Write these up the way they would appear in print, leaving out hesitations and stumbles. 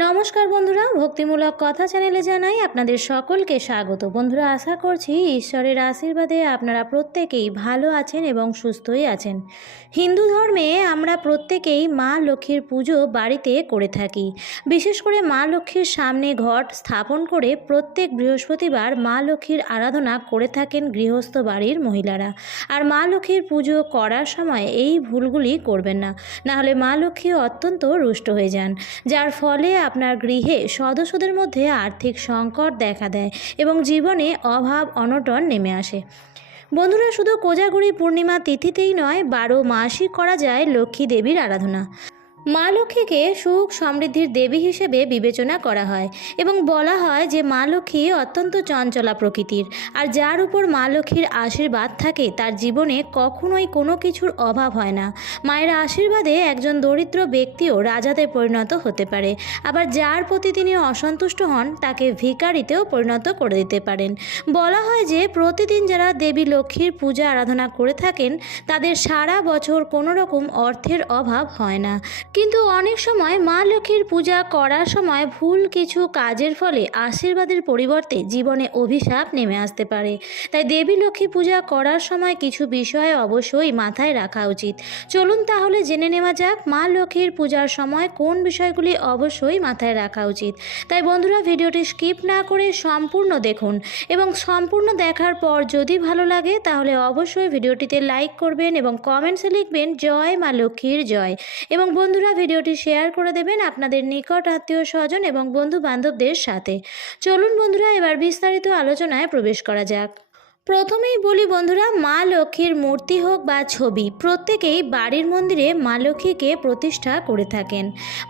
নমস্কার বন্ধুরা, ভক্তিমূলক কথা চ্যানেলে জানাই আপনাদের সকলকে স্বাগত। বন্ধুরা, আশা করছি ঈশ্বরের আশীর্বাদে আপনারা প্রত্যেকেই ভালো আছেন এবং সুস্থই আছেন। হিন্দু ধর্মে আমরা প্রত্যেকেই মা লক্ষ্মীর পুজো বাড়িতে করে থাকি। বিশেষ করে মা লক্ষ্মীর সামনে ঘট স্থাপন করে প্রত্যেক বৃহস্পতিবার মা লক্ষ্মীর আরাধনা করে থাকেন গৃহস্থ বাড়ির মহিলারা। আর মা লক্ষ্মীর পুজো করার সময় এই ভুলগুলি করবেন না, নাহলে মা লক্ষ্মী অত্যন্ত রুষ্ট হয়ে যান, যার ফলে আপনার গৃহে সদস্যদের মধ্যে আর্থিক সংকট দেখা দেয় এবং জীবনে অভাব অনটন নেমে আসে। বন্ধুরা, শুধু কোজাগরী পূর্ণিমা তিথিতেই নয়, 12 মাসই করা যায় লক্ষ্মী দেবীর আরাধনা। মা লক্ষ্মীকে সুখ সমৃদ্ধির দেবী হিসেবে বিবেচনা করা হয় এবং বলা হয় যে মা লক্ষ্মী অত্যন্ত চঞ্চলা প্রকৃতির, আর যার উপর মা লক্ষ্মীর আশীর্বাদ থাকে তার জীবনে কখনোই কোনো কিছুর অভাব হয় না। মায়ের আশীর্বাদে একজন দরিদ্র ব্যক্তিও রাজাতে পরিণত হতে পারে, আবার যার প্রতি তিনি অসন্তুষ্ট হন তাকে ভিখারিতেও পরিণত করে দিতে পারেন। বলা হয় যে প্রতিদিন যারা দেবী লক্ষ্মীর পূজা আরাধনা করে থাকেন তাদের সারা বছর কোনো রকম অর্থের অভাব হয় না। কিন্তু অনেক সময় মা লক্ষ্মীর পূজা করার সময় ভুল কিছু কাজের ফলে আশীর্বাদের পরিবর্তে জীবনে অভিশাপ নেমে আসতে পারে। তাই দেবী লক্ষ্মী পূজা করার সময় কিছু বিষয় অবশ্যই মাথায় রাখা উচিত। চলুন তাহলে জেনে নেওয়া যাক মা লক্ষ্মীর পূজার সময় কোন বিষয়গুলি অবশ্যই মাথায় রাখা উচিত। তাই বন্ধুরা, ভিডিওটি স্কিপ না করে সম্পূর্ণ দেখুন এবং সম্পূর্ণ দেখার পর যদি ভালো লাগে তাহলে অবশ্যই ভিডিওটিতে লাইক করবেন এবং কমেন্টসে লিখবেন জয় মা লক্ষ্মীর জয়। এবং বন্ধুরা, ভিডিওটি শেয়ার করে দেবেন আপনাদের নিকট আত্মীয় স্বজন এবং বন্ধু বান্ধবদের সাথে। চলুন বন্ধুরা, এবার বিস্তারিত আলোচনায় প্রবেশ করা যাক। প্রথমেই বলি বন্ধুরা, মা লক্ষ্মীর মূর্তি হোক বা ছবি, প্রত্যেকেই বাড়ির মন্দিরে মা লক্ষ্মীকে প্রতিষ্ঠা করে থাকেন।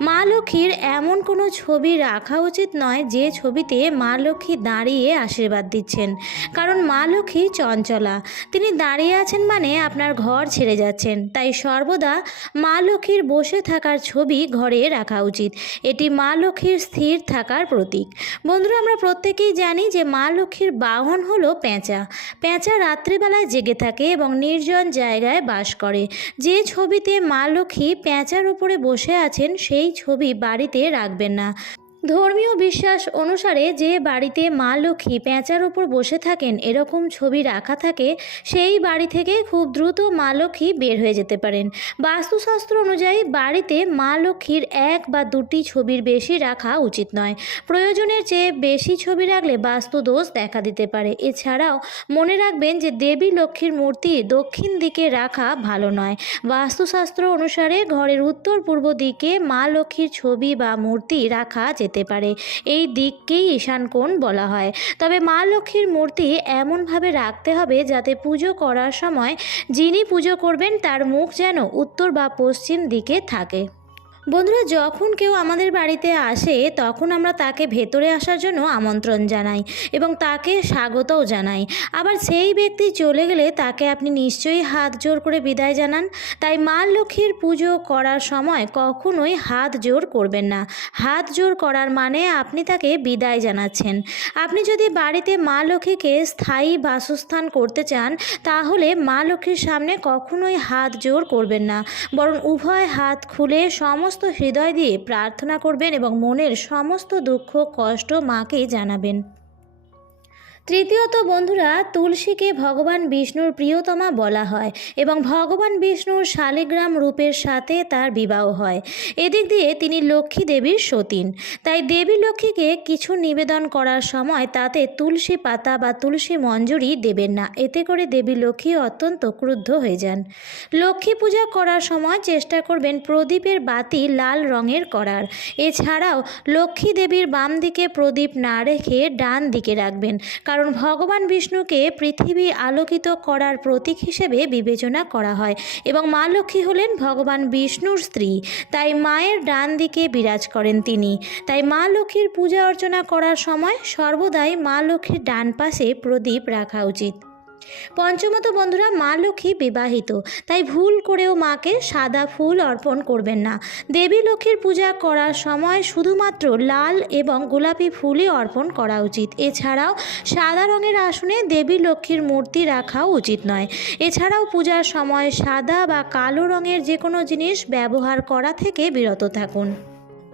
মা লক্ষ্মীর এমন কোনো ছবি রাখা উচিত নয় যে ছবিতে মা লক্ষ্মী দাঁড়িয়ে আশীর্বাদ দিচ্ছেন, কারণ মা লক্ষ্মী চঞ্চলা। তিনি দাঁড়িয়ে আছেন মানে আপনার ঘর ছেড়ে যাচ্ছেন। তাই সর্বদা মা লক্ষ্মীর বসে থাকার ছবি ঘরে রাখা উচিত। এটি মা লক্ষ্মীর স্থির থাকার প্রতীক। বন্ধুরা, আমরা প্রত্যেকেই জানি যে মা লক্ষ্মীর বাহন হলো পেঁচা। পেঁচা রাত্রিবেলায় জেগে থাকে এবং নির্জন জায়গায় বাস করে। যে ছবিতে মা লক্ষ্মী পেঁচার উপরে বসে আছেন সেই ছবি বাড়িতে রাখবেন না। ধর্মীয় বিশ্বাস অনুসারে যে বাড়িতে মা লক্ষ্মী পেঁচার উপর বসে থাকেন এরকম ছবি রাখা থাকে, সেই বাড়ি থেকে খুব দ্রুত মা লক্ষ্মী বের হয়ে যেতে পারেন। বাস্তুশাস্ত্র অনুযায়ী বাড়িতে মা লক্ষ্মীর 1 বা 2টি ছবির বেশি রাখা উচিত নয়। প্রয়োজনের চেয়ে বেশি ছবি রাখলে বাস্তু দোষ দেখা দিতে পারে। এছাড়াও মনে রাখবেন যে দেবী লক্ষ্মীর মূর্তি দক্ষিণ দিকে রাখা ভালো নয়। বাস্তুশাস্ত্র অনুসারে ঘরের উত্তর পূর্ব দিকে মা লক্ষ্মীর ছবি বা মূর্তি রাখা যেতে পারে। এই দিককেই ঈশান কোণ বলা হয়। তবে মা লক্ষ্মীর মূর্তি এমনভাবে রাখতে হবে যাতে পুজো করার সময় যিনি পুজো করবেন তার মুখ যেন উত্তর বা পশ্চিম দিকে থাকে। বন্ধুরা, যখন কেউ আমাদের বাড়িতে আসে তখন আমরা তাকে ভেতরে আসার জন্য আমন্ত্রণ জানাই এবং তাকে স্বাগতও জানাই। আবার সেই ব্যক্তি চলে গেলে তাকে আপনি নিশ্চয়ই হাত জোর করে বিদায় জানান। তাই মা লক্ষ্মীর পুজো করার সময় কখনোই হাত জোর করবেন না। হাত জোর করার মানে আপনি তাকে বিদায় জানাচ্ছেন। আপনি যদি বাড়িতে মা লক্ষ্মীকে স্থায়ী বাসস্থান করতে চান তাহলে মা লক্ষ্মীর সামনে কখনোই হাত জোর করবেন না, বরং উভয় হাত খুলে সমস্ত হৃদয় দিয়ে প্রার্থনা করবেন এবং মনের সমস্ত দুঃখ কষ্ট মাকে জানাবেন। তৃতীয়ত বন্ধুরা, তুলসীকে ভগবান বিষ্ণুর প্রিয়তমা বলা হয় এবং ভগবান বিষ্ণুর শালিগ্রাম রূপের সাথে তার বিবাহ হয়। এদিক দিয়ে তিনি লক্ষ্মী দেবীর সতীন। তাই দেবী লক্ষ্মীকে কিছু নিবেদন করার সময় তাতে তুলসী পাতা বা তুলসী মঞ্জুরি দেবেন না। এতে করে দেবী লক্ষ্মী অত্যন্ত ক্রুদ্ধ হয়ে যান। লক্ষ্মী পূজা করার সময় চেষ্টা করবেন প্রদীপের বাতি লাল রঙের করার। এছাড়াও লক্ষ্মী দেবীর বাম দিকে প্রদীপ না রেখে ডান দিকে রাখবেন, কারণ ভগবান বিষ্ণুকে পৃথিবী আলোকিত করার প্রতীক হিসেবে বিবেচনা করা হয় এবং মা লক্ষ্মী হলেন ভগবান বিষ্ণুর স্ত্রী। তাই মায়ের ডান দিকে বিরাজ করেন তিনি। তাই মা লক্ষ্মীর পূজা অর্চনা করার সময় সর্বদাই মা লক্ষ্মীর ডান পাশে প্রদীপ রাখা উচিত। পঞ্চমত বন্ধুরা, মা লক্ষ্মী বিবাহিত, তাই ভুল করেও মাকে সাদা ফুল অর্পণ করবেন না। দেবী লক্ষ্মীর পূজা করার সময় শুধুমাত্র লাল এবং গোলাপি ফুলই অর্পণ করা উচিত। এছাড়াও সাদা রঙের আসনে দেবী লক্ষ্মীর মূর্তি রাখাও উচিত নয়। এছাড়াও পূজার সময় সাদা বা কালো রঙের যে কোনো জিনিস ব্যবহার করা থেকে বিরত থাকুন।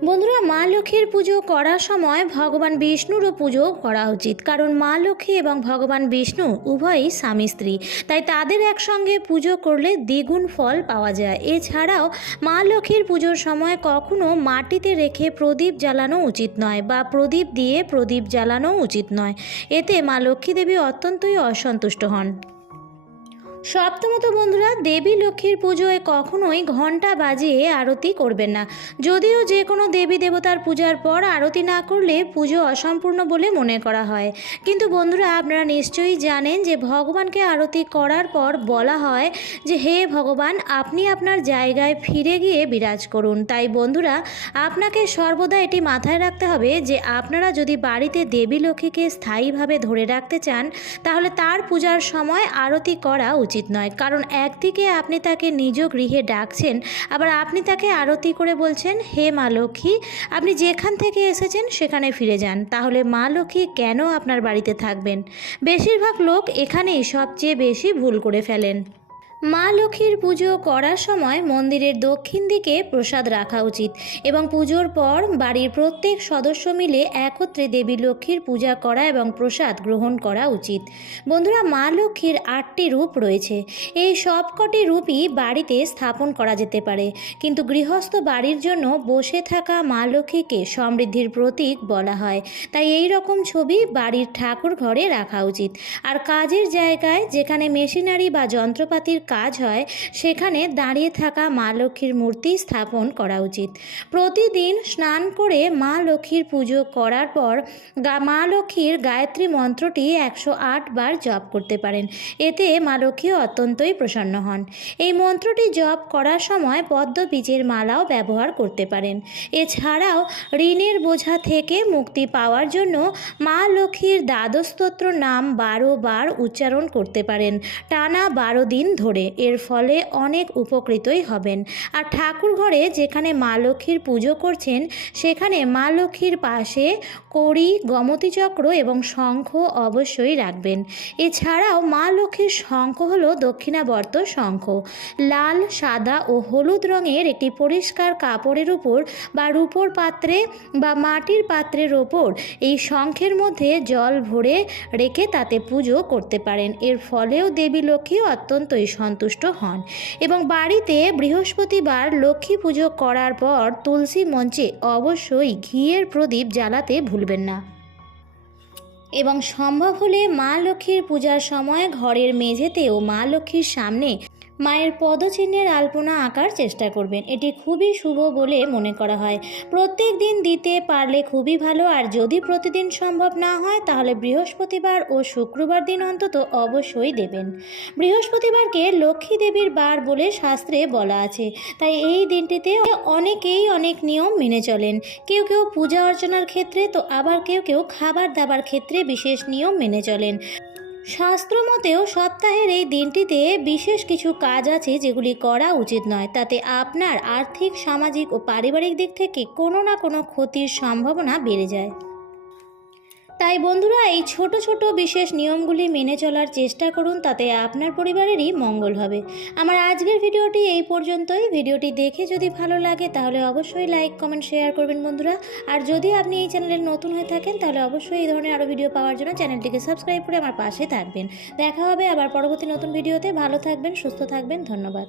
বন্ধুরা, মা লক্ষ্মীর পুজো করার সময় ভগবান বিষ্ণুরও পুজো করা উচিত, কারণ মা লক্ষ্মী এবং ভগবান বিষ্ণু উভয়ই স্বামী স্ত্রী, তাই তাদের একসঙ্গে পুজো করলে দ্বিগুণ ফল পাওয়া যায়। এছাড়াও মা লক্ষ্মীর পুজোর সময় কখনো মাটিতে রেখে প্রদীপ জ্বালানো উচিত নয় বা প্রদীপ দিয়ে প্রদীপ জ্বালানো উচিত নয়, এতে মা লক্ষ্মী দেবী অত্যন্তই অসন্তুষ্ট হন। সপ্তমত বন্ধুরা, দেবী লক্ষ্মীর পুজোয় কখনোই ঘণ্টা বাজিয়ে আরতি করবেন না। যদিও যে কোনো দেবী দেবতার পূজার পর আরতি না করলে পুজো অসম্পূর্ণ বলে মনে করা হয়, কিন্তু বন্ধুরা আপনারা নিশ্চয়ই জানেন যে ভগবানকে আরতি করার পর বলা হয় যে হে ভগবান, আপনি আপনার জায়গায় ফিরে গিয়ে বিরাজ করুন। তাই বন্ধুরা, আপনাকে সর্বদা এটি মাথায় রাখতে হবে যে আপনারা যদি বাড়িতে দেবী লক্ষ্মীকে স্থায়ীভাবে ধরে রাখতে চান, তাহলে তার পূজার সময় আরতি করা উচিত নয়। কারণ একদিকে আপনি তাকে নিজ গৃহে ডাকছেন, আবার আপনি তাকে আরতি করে বলছেন হে মা লক্ষ্মী, আপনি যেখান থেকে এসেছেন সেখানে ফিরে যান। তাহলে মা লক্ষ্মী কেন আপনার বাড়িতে থাকবেন? বেশিরভাগ লোক এখানেই সবচেয়ে বেশি ভুল করে ফেলেন। মা লক্ষ্মীর পুজো করার সময় মন্দিরের দক্ষিণ দিকে প্রসাদ রাখা উচিত এবং পুজোর পর বাড়ির প্রত্যেক সদস্য মিলে একত্রে দেবী লক্ষ্মীর পূজা করা এবং প্রসাদ গ্রহণ করা উচিত। বন্ধুরা, মা লক্ষ্মীর 8টি রূপ রয়েছে। এই সবকটি রূপই বাড়িতে স্থাপন করা যেতে পারে, কিন্তু গৃহস্থ বাড়ির জন্য বসে থাকা মা লক্ষ্মীকে সমৃদ্ধির প্রতীক বলা হয়, তাই এই রকম ছবি বাড়ির ঠাকুর ঘরে রাখা উচিত। আর কাজের জায়গায় যেখানে মেশিনারি বা যন্ত্রপাতির কাজ হয়, সেখানে দাঁড়িয়ে থাকা মা লক্ষ্মীর মূর্তি স্থাপন করা উচিত। প্রতিদিন স্নান করে মা লক্ষ্মীর পুজো করার পর মা লক্ষ্মীর গায়ত্রী মন্ত্রটি 108 বার জপ করতে পারেন। এতে মা লক্ষ্মী অত্যন্তই প্রসন্ন হন। এই মন্ত্রটি জপ করার সময় পদ্ম বীজের মালাও ব্যবহার করতে পারেন। এছাড়াও ঋণের বোঝা থেকে মুক্তি পাওয়ার জন্য মা লক্ষ্মীর দ্বাদশ স্তোত্র নাম 12 বার উচ্চারণ করতে পারেন টানা 12 দিন ধরে। এর ফলে অনেক উপকৃতই হবেন। আর ঠাকুর ঘরে যেখানে মা লক্ষ্মীর পুজো করছেন, সেখানে মা লক্ষ্মীর পাশে কড়ি, গমতী চক্র এবং শঙ্খ অবশ্যই রাখবেন। এছাড়াও মা লক্ষ্মীর শঙ্খ হলো দক্ষিণাবর্ত শঙ্খ। লাল, সাদা ও হলুদ রঙের একটি পরিষ্কার কাপড়ের উপর বা রূপোর পাত্রে বা মাটির পাত্রের ওপর এই শঙ্খের মধ্যে জল ভরে রেখে তাতে পুজো করতে পারেন। এর ফলেও দেবী লক্ষ্মী অত্যন্তই সন্তুষ্ট হন। এবং বাড়িতে বৃহস্পতিবার লক্ষ্মী পুজো করার পর তুলসী মঞ্চে অবশ্যই ঘিয়ের প্রদীপ জ্বালাতে ভুলবেন না। এবং সম্ভব হলে মা লক্ষ্মীর পূজার সময় ঘরের মেঝেতেও মা লক্ষ্মীর সামনে মায়ের পদচিহ্নের আলপনা আঁকার চেষ্টা করবেন। এটি খুবই শুভ বলে মনে করা হয়। প্রত্যেক দিন দিতে পারলে খুবই ভালো, আর যদি প্রতিদিন সম্ভব না হয় তাহলে বৃহস্পতিবার ও শুক্রবার দিন অন্তত অবশ্যই দেবেন। বৃহস্পতিবারকে লক্ষ্মী দেবীর বার বলে শাস্ত্রে বলা আছে, তাই এই দিনটিতে অনেকেই অনেক নিয়ম মেনে চলেন। কেউ কেউ পূজা অর্চনার ক্ষেত্রে, তো আবার কেউ কেউ খাবার দাবার ক্ষেত্রে বিশেষ নিয়ম মেনে চলেন। শাস্ত্র মতেও সপ্তাহের এই দিনটিতে বিশেষ কিছু কাজ আছে যেগুলি করা উচিত নয়, তাতে আপনার আর্থিক, সামাজিক ও পারিবারিক দিক থেকে কোনো না কোনো ক্ষতির সম্ভাবনা বেড়ে যায়। তাই বন্ধুরা, এই ছোট ছোট বিশেষ নিয়মগুলি মেনে চলার চেষ্টা করুন, তাতে আপনার পরিবারেরই মঙ্গল হবে। আমার আজকের ভিডিওটি এই পর্যন্তই। ভিডিওটি দেখে যদি ভালো লাগে তাহলে অবশ্যই লাইক, কমেন্ট, শেয়ার করবেন বন্ধুরা। আর যদি আপনি এই চ্যানেলে নতুন হয়ে থাকেন তাহলে অবশ্যই এই ধরনের আরও ভিডিও পাওয়ার জন্য চ্যানেলটিকে সাবস্ক্রাইব করে আমার পাশে থাকবেন। দেখা হবে আবার পরবর্তী নতুন ভিডিওতে। ভালো থাকবেন, সুস্থ থাকবেন। ধন্যবাদ।